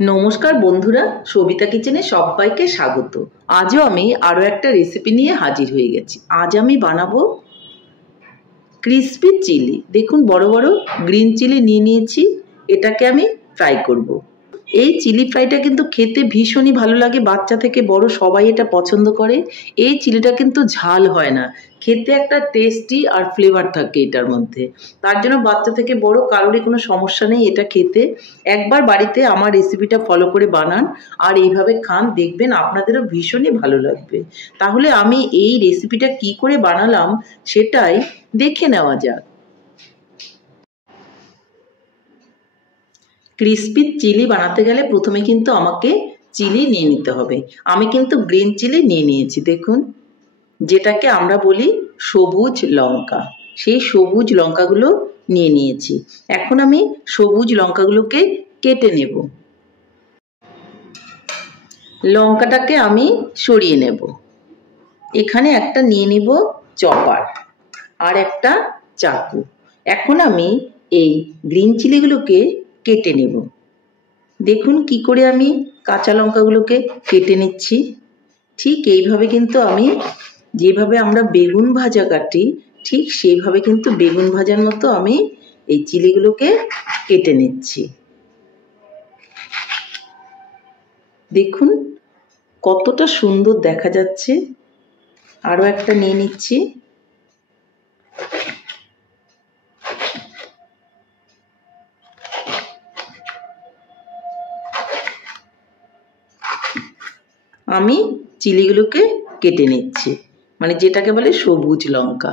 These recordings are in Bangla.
নমস্কার বন্ধুরা, সবিতা কিচেনে সবাইকে স্বাগত। আজও আমি আরও একটা রেসিপি নিয়ে হাজির হয়ে গেছি। আজ আমি বানাবো ক্রিসপি চিলি। দেখুন, বড় বড় গ্রিন চিলি নিয়ে নিয়েছি, এটাকে আমি ফ্রাই করব। এই চিলি ফ্রাইটা কিন্তু খেতে ভীষণই ভালো লাগে, বাচ্চা থেকে বড় সবাই এটা পছন্দ করে। এই চিলিটা কিন্তু ঝাল হয় না, খেতে একটা টেস্টি আর ফ্লেভার থাকে এটার মধ্যে। তার জন্য বাচ্চা থেকে বড় কারোরই কোনো সমস্যা নেই এটা খেতে। একবার বাড়িতে আমার রেসিপিটা ফলো করে বানান আর এইভাবে খান, দেখবেন আপনাদেরও ভীষণই ভালো লাগবে। তাহলে আমি এই রেসিপিটা কি করে বানালাম সেটাই দেখে নেওয়া যাক। ক্রিসপি চিলি বানাতে গেলে প্রথমে কিন্তু আমাকে চিলি নিয়ে নিতে হবে। আমি কিন্তু গ্রিন চিলি নিয়ে নিয়েছি, দেখুন, যেটাকে আমরা বলি সবুজ লঙ্কা। সেই সবুজ লঙ্কাগুলো নিয়ে নিয়েছি। এখন আমি সবুজ লঙ্কাগুলোকে কেটে নেব। লঙ্কাটাকে আমি সরিয়ে নেব। এখানে একটা নিয়ে নিব চপার আর একটা চাকু। এখন আমি এই গ্রিন চিলিগুলোকে কেটে নেব। দেখুন কি করে আমি কাঁচা লঙ্কাগুলোকে কেটে নিচ্ছি। ঠিক এইভাবে কিন্তু আমি যেভাবে আমরা বেগুন ভাজা কাটি, ঠিক সেইভাবে কিন্তু বেগুন ভাজার মতো আমি এই চিলিগুলোকে কেটে নিচ্ছি। দেখুন কতটা সুন্দর দেখা যাচ্ছে। আরও একটা নিয়ে নিচ্ছি। আমি চিলিগুলোকে কেটে নিচ্ছি, মানে যেটাকে বলে সবুজ লঙ্কা।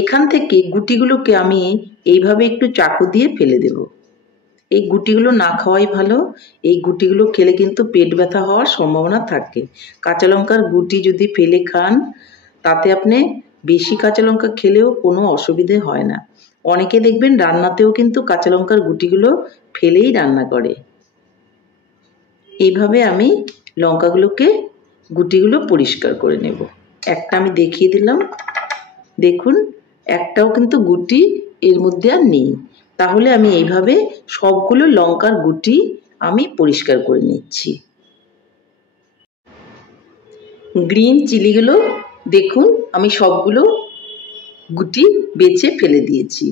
এখান থেকে গুটিগুলোকে আমি এইভাবে একটু চাকু দিয়ে ফেলে দেব। এই গুটিগুলো না খাওয়াই ভালো, এই গুটিগুলো খেলে কিন্তু পেট ব্যথা হওয়ার সম্ভাবনা থাকে। কাঁচা লঙ্কার গুটি যদি ফেলে খান, তাতে আপনি বেশি কাঁচা লঙ্কা খেলেও কোনো অসুবিধে হয় না। অনেকে দেখবেন রান্নাতেও কিন্তু কাঁচা লঙ্কার গুটিগুলো ফেলেই রান্না করে। এইভাবে আমি লঙ্কাগুলোকে গুটিগুলো পরিষ্কার করে নেব। একটা আমি দেখিয়ে দিলাম, দেখুন একটাও কিন্তু গুটি এর মধ্যে আর নেই। তাহলে আমি এইভাবে সবগুলো লঙ্কার গুটি আমি পরিষ্কার করে নিচ্ছি। গ্রিন চিলিগুলো দেখুন আমি সবগুলো গুটি বেছে ফেলে দিয়েছি,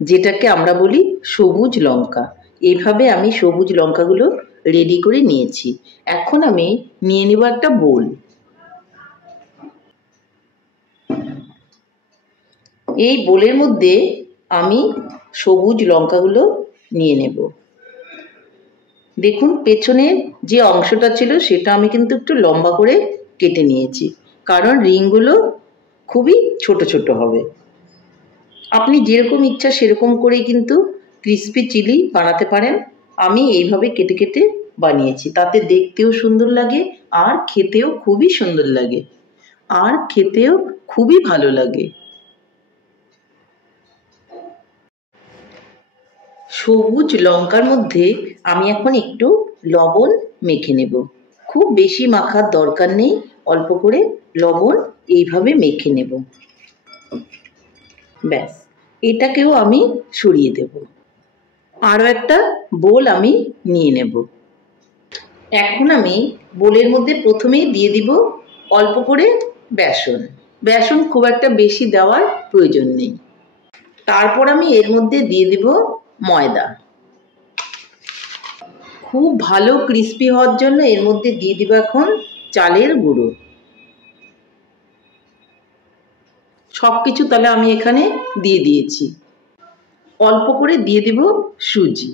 যেটাকে আমরা বলি সবুজ লঙ্কা। এইভাবে আমি সবুজ লঙ্কাগুলো রেডি করে নিয়েছি। এখন আমি নিয়ে নেব একটা বোল। এই বোলের মধ্যে আমি সবুজ লঙ্কাগুলো নিয়ে নেব। দেখুন পেছনের যে অংশটা ছিল সেটা আমি কিন্তু একটু লম্বা করে কেটে নিয়েছি, কারণ রিংগুলো খুবই ছোট ছোট হবে। আপনি যেরকম ইচ্ছা সেরকম করেই কিন্তু ক্রিসপি চিলি বানাতে পারেন। আমি এইভাবে কেটে কেটে বানিয়েছি, তাতে দেখতেও সুন্দর লাগে আর খেতেও খুবই সুন্দর লাগে, আর খেতেও খুবই ভালো লাগে। সবুজ লঙ্কার মধ্যে আমি এখন একটু লবণ মেখে নেব। খুব বেশি মাখার দরকার নেই, অল্প করে লবণ এইভাবে মেখে নেব। ব্যাস, এটাকেও আমি সরিয়ে দেব। আরও একটা বোল আমি নিয়ে নেব। এখন আমি বোলের মধ্যে প্রথমেই দিয়ে দিব অল্প করে বেসন। বেসন খুব একটা বেশি দেওয়ার প্রয়োজন নেই। তারপর আমি এর মধ্যে দিয়ে দেব ময়দা। খুব ভালো ক্রিস্পি হওয়ার জন্য এর মধ্যে দিয়ে দিব এখন চালের গুঁড়ো। সব কিছু তাহলে আমি এখানে দিয়ে দিয়েছি। অল্প করে দিয়ে দিব সুজি।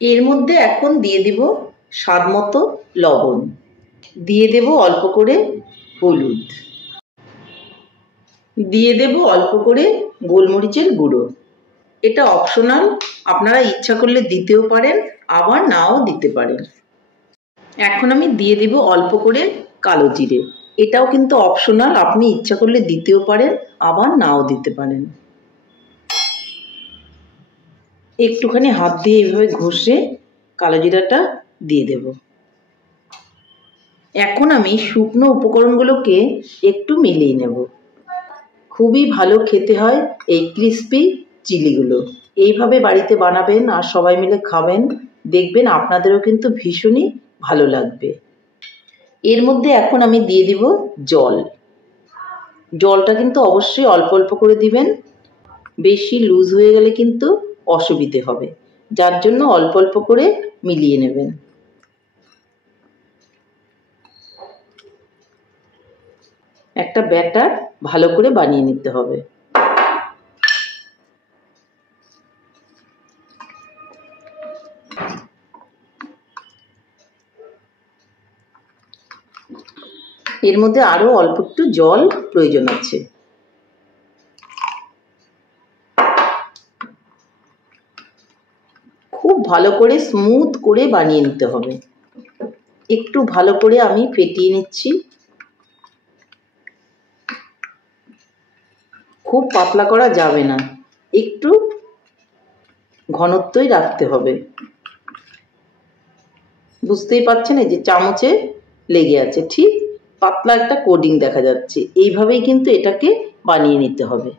এর মধ্যে এখন দিয়ে দিব স্বাদ মতো লবণ, দিয়ে দেব অল্প করে হলুদ, দিয়ে দেব অল্প করে গোলমরিচের গুঁড়ো। এটা অপশনাল, আপনারা ইচ্ছা করলে দিতেও পারেন আবার নাও দিতে পারেন। এখন আমি দিয়ে দিব অল্প করে কালো জিরে। এটাও কিন্তু অপশনাল, আপনি ইচ্ছা করলে দিতেও পারেন আবার নাও দিতে পারেন। একটুখানি হাত দিয়ে এইভাবে ঘষে কালো জিরাটা দিয়ে দেব। এখন আমি শুকনো উপকরণগুলোকে একটু মিলিয়ে নেব। খুবই ভালো খেতে হয় এই ক্রিসপি চিলিগুলো। এইভাবে বাড়িতে বানাবেন আর সবাই মিলে খাবেন, দেখবেন আপনাদেরও কিন্তু ভীষণই ভালো লাগবে। এর মধ্যে এখন আমি দিয়ে দিব জল। জলটা কিন্তু অবশ্যই অল্প অল্প করে দিবেন, বেশি লুজ হয়ে গেলে কিন্তু অসুবিধে হবে, যার জন্য অল্প অল্প করে মিলিয়ে নেবেন। একটা ব্যাটার ভালো করে বানিয়ে নিতে হবে। এর মধ্যে আরো অল্প একটু জল প্রয়োজন আছে। খুব ভালো করে স্মুথ করে বানিয়ে নিতে হবে। একটু ভালো করে আমি ফেটিয়ে নিচ্ছি। খুব পাতলা করা যাবে না, একটু ঘনত্বই রাখতে হবে। বুঝতেই পারছেন এই যে চামচে লেগে আছে, ঠিক পাতলা একটা কোডিং দেখা যাচ্ছে। এইভাবেই কিন্তু এটাকে বানিয়ে নিতে হবে।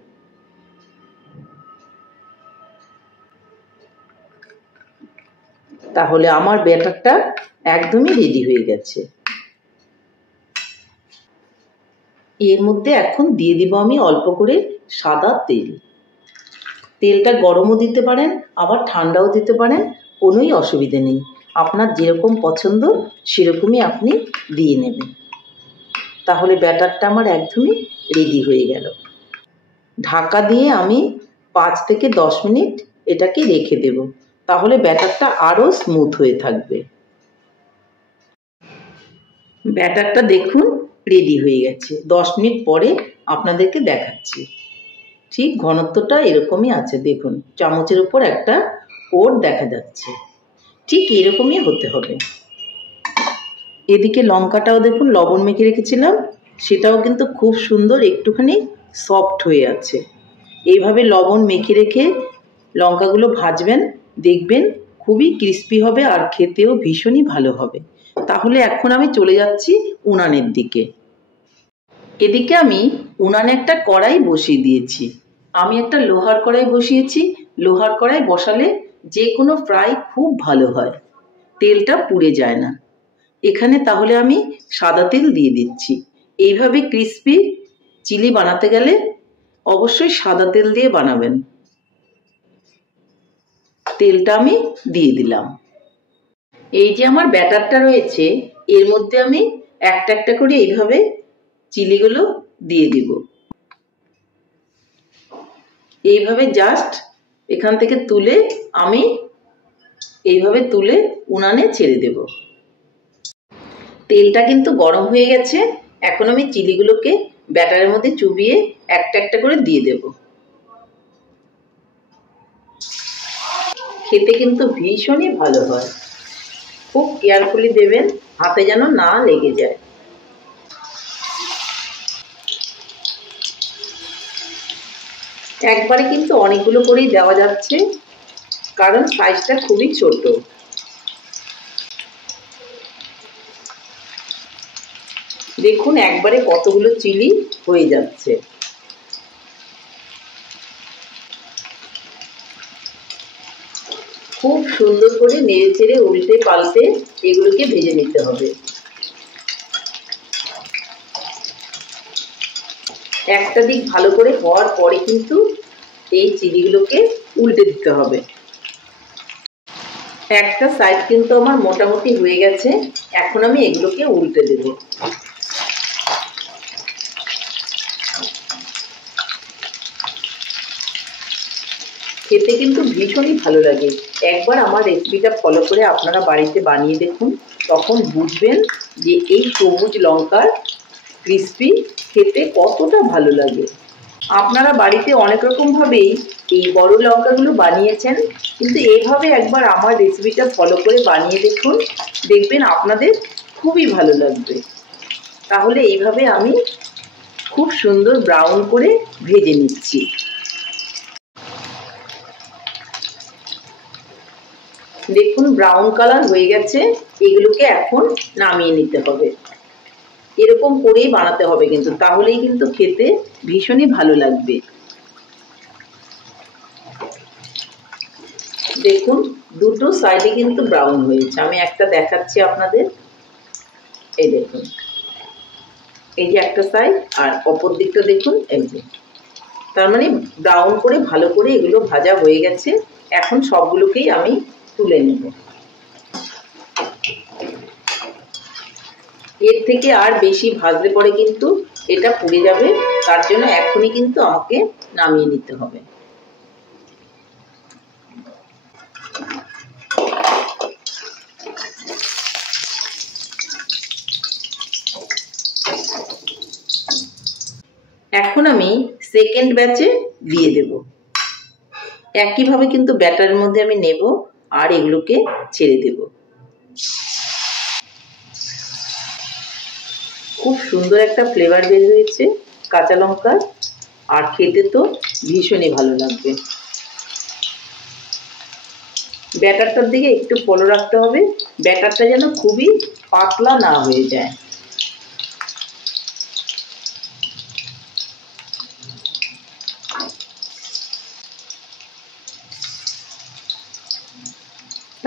তাহলে আমার ব্যাটারটা একদমই রেডি হয়ে গেছে। এর মধ্যে এখন দিয়ে দিব আমি অল্প করে সাদা তেল। তেলটা গরমও দিতে পারেন, আবার ঠান্ডাও দিতে পারেন, কোনোই অসুবিধে নেই। আপনার যেরকম পছন্দ সেরকমই আপনি দিয়ে নেবেন। তাহলে ব্যাটারটা আমার একদমই রেডি হয়ে গেল। ঢাকা দিয়ে আমি 5 থেকে 10 মিনিট এটাকে রেখে দেব, তাহলে ব্যাটারটা আরও স্মুথ হয়ে থাকবে। ব্যাটারটা দেখুন রেডি হয়ে গেছে। 10 মিনিট পরে আপনাদেরকে দেখাচ্ছি। ঠিক ঘনত্বটা এরকমই আছে, দেখুন চামচের উপর একটা কোট দেখা যাচ্ছে, ঠিক এরকমই হতে হবে। এদিকে লঙ্কাটাও দেখুন লবণ মেখে রেখেছিলাম, সেটাও কিন্তু খুব সুন্দর একটুখানি সফট হয়ে আছে। এইভাবে লবণ মেখে রেখে লঙ্কাগুলো ভাজবেন, দেখবেন খুবই ক্রিস্পি হবে আর খেতেও ভীষণই ভালো হবে। তাহলে এখন আমি চলে যাচ্ছি উনানের দিকে। এদিকে আমি উনানে একটা কড়াই বসিয়ে দিয়েছি। আমি একটা লোহার কড়াই বসিয়েছি। লোহার কড়াই বসালে যে কোনো ফ্রাই খুব ভালো হয়, তেলটা পুড়ে যায় না। এখানে তাহলে আমি সাদা তেল দিয়ে দিচ্ছি। এইভাবে ক্রিস্পি চিলি বানাতে গেলে অবশ্যই সাদা তেল দিয়ে বানাবেন। তেলটা আমি দিয়ে দিলাম। এই যে আমার ব্যাটারটা রয়েছে, এর মধ্যে আমি একটা একটা করে এইভাবে চিলিগুলো দিয়ে দিব। এইভাবে জাস্ট এখান থেকে তুলে আমি এইভাবে তুলে উনানে ছেড়ে দেব। তেলটা কিন্তু গরম হয়ে গেছে। এখন আমি চিলিগুলোকে ব্যাটারের মধ্যে চুবিয়ে একটা একটা করে দিয়ে দেব। খেতে কিন্তু ভীষণই ভালো হয়। খুব কেয়ারফুলি দেবেন, হাতে যেন না লেগে যায়। একবারে কিন্তু অনেকগুলো করেই দেওয়া যাচ্ছে, কারণ সাইজটা খুবই ছোট। দেখুন একবারে কতগুলো চিলি হয়ে যাচ্ছে। খুব সুন্দর করে নেড়ে চেড়ে উল্টে পাল্টে এগুলোকে ভেজে নিতে হবে। একটা দিক ভালো করে হওয়ার পরে কিন্তু এই চিলিগুলোকে উল্টে দিতে হবে। একটা সাইড কিন্তু আমার মোটামুটি হয়ে গেছে। এখন আমি এগুলোকে উল্টে দেব। খেতে কিন্তু ভীষণই ভালো লাগে। একবার আমার রেসিপিটা ফলো করে আপনারা বাড়িতে বানিয়ে দেখুন, তখন বুঝবেন যে এই সবুজ লঙ্কার ক্রিস্পি খেতে কতটা ভালো লাগে। আপনারা বাড়িতে অনেক রকমভাবেই এই বড় লঙ্কাগুলো বানিয়েছেন, কিন্তু এইভাবে একবার আমার রেসিপিটা ফলো করে বানিয়ে দেখুন, দেখবেন আপনাদের খুবই ভালো লাগবে। তাহলে এইভাবে আমি খুব সুন্দর ব্রাউন করে ভেজে নিচ্ছি। দেখুন ব্রাউন কালার হয়ে গেছে। এগুলোকে এখন নামিয়ে নিতে হবে। এরকম করেই বানাতে হবে কিন্তু, তাহলেই কিন্তু খেতে ভীষণই ভালো লাগবে। দেখুন দুটো সাইডে কিন্তু ব্রাউন হয়েছে। আমি একটা দেখাচ্ছি আপনাদের। এই দেখুন, এই যে একটা সাইড, আর অপর দিকটা দেখুন এই যে। তার মানে ব্রাউন করে ভালো করে এগুলো ভাজা হয়ে গেছে। এখন সবগুলোকেই আমি তুলে নেব। এর থেকে আর বেশি ভাজলে পরে কিন্তু এটা পুড়ে যাবে, তার জন্য এখনই কিন্তু আমাকে নামিয়ে নিতে হবে। এখন আমি সেকেন্ড ব্যাচে দিয়ে দেব। একইভাবে কিন্তু ব্যাটারের মধ্যে আমি নেব আর এগুলোকে ছেড়ে দেব। খুব সুন্দর একটা ফ্লেভার বের হয়েছে কাঁচা লঙ্কার, আর খেতে তো ভীষণই ভালো লাগবে। ব্যাটারটার দিকে একটু ফলো রাখতে হবে, ব্যাটারটা যেন খুবই পাতলা না হয়ে যায়।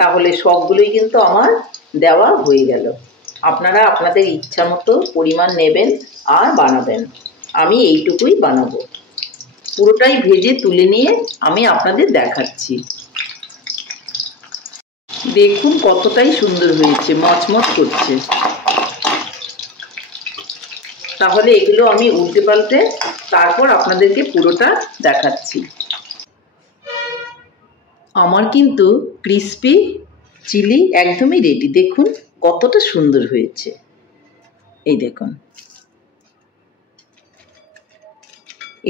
তাহলে সবগুলোই কিন্তু আমার দেওয়া হয়ে গেল। আপনারা আপনাদের ইচ্ছা মতো পরিমাণ নেবেন আর বানাবেন। আমি এইটুকুই বানাবো। পুরোটাই ভেজে তুলে নিয়ে আমি আপনাদের দেখাচ্ছি। দেখুন কতটাই সুন্দর হয়েছে, মচমচ করছে। তাহলে এগুলো আমি উল্টে পাল্টে তারপর আপনাদেরকে পুরোটা দেখাচ্ছি। আমার কিন্তু ক্রিসপি চিলি একদমই রেডি। দেখুন কতটা সুন্দর হয়েছে। এই দেখুন,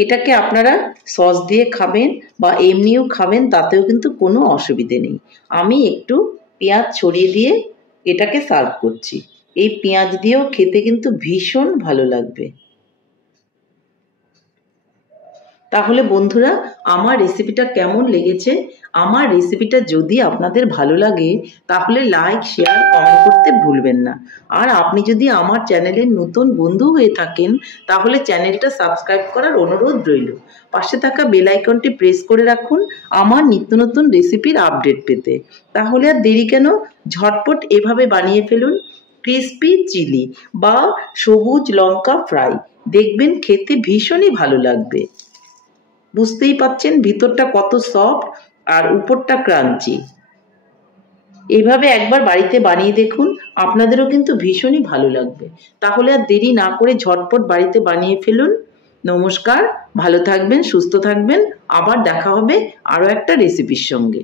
এটাকে আপনারা সস দিয়ে খাবেন বা এমনিও খাবেন, তাতেও কিন্তু কোনো অসুবিধে নেই। আমি একটু পেঁয়াজ ছড়িয়ে দিয়ে এটাকে সার্ভ করছি। এই পেঁয়াজ দিয়েও খেতে কিন্তু ভীষণ ভালো লাগবে। তাহলে বন্ধুরা, আমার রেসিপিটা কেমন লেগেছে? আমার রেসিপিটা যদি আপনাদের ভালো লাগে তাহলে লাইক, শেয়ার, কমেন্ট করতে ভুলবেন না। আর আপনি যদি আমার চ্যানেলের নতুন বন্ধু হয়ে থাকেন তাহলে চ্যানেলটা সাবস্ক্রাইব করার অনুরোধ রইল। পাশে থাকা বেল আইকনটি প্রেস করে রাখুন আমার নিত্য নতুন রেসিপির আপডেট পেতে। তাহলে আর দেরি কেন, ঝটপট এভাবে বানিয়ে ফেলুন ক্রিসপি চিলি বা সবুজ লঙ্কা ফ্রাই। দেখবেন খেতে ভীষণই ভালো লাগবে। বুঝতেই পাচ্ছেন ভিতরটা কত সফট আর উপরটা ক্রাঞ্চি। এইভাবে একবার বাড়িতে বানিয়ে দেখুন, আপনাদেরও কিন্তু ভীষণই ভালো লাগবে। তাহলে আর দেরি না করে ঝটপট বাড়িতে বানিয়ে ফেলুন। নমস্কার, ভালো থাকবেন, সুস্থ থাকবেন। আবার দেখা হবে আরও একটা রেসিপির সঙ্গে।